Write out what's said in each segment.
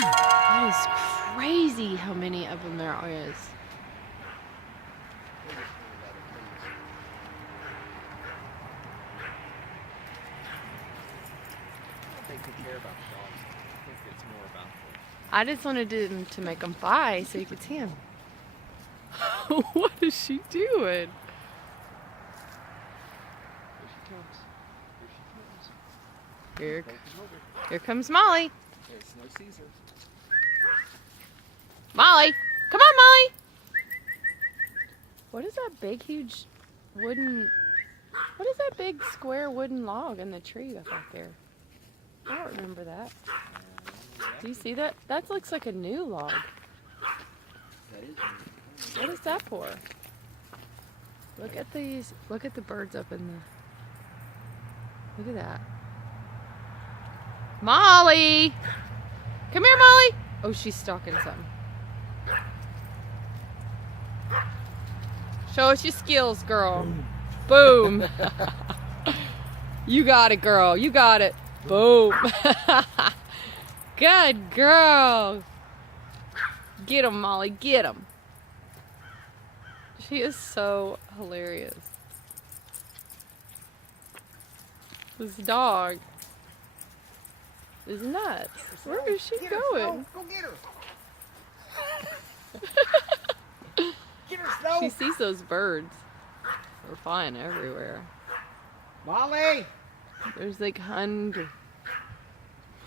That is crazy how many of them there is. They could care about the dogs. I think it's more about I just wanted them to make them fly so you could see them. What is she doing? Here she comes. Here she comes. Here comes Molly. There's no Caesar. Molly! Come on, Molly! What is that big, huge wooden... What is that big, square wooden log in the tree back there? I don't remember that. Do you see that? That looks like a new log. That is. What is that for? Look at these. Look at the birds up in the... Look at that. Molly! Come here, Molly! Oh, she's stalking something. Show us your skills, girl. Boom. You got it, girl. You got it. Boom. Good girl. Get him, Molly. Get him. She is so hilarious. This dog is nuts. Where is she going? Go get her. Get her, Snow. She sees those birds. They're flying everywhere. Molly. There's like hundreds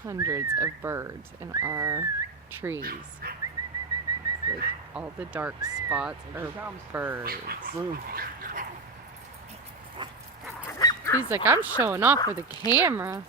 of birds in our trees. It's like all the dark spots are birds. Boom. He's like, I'm showing off for the camera.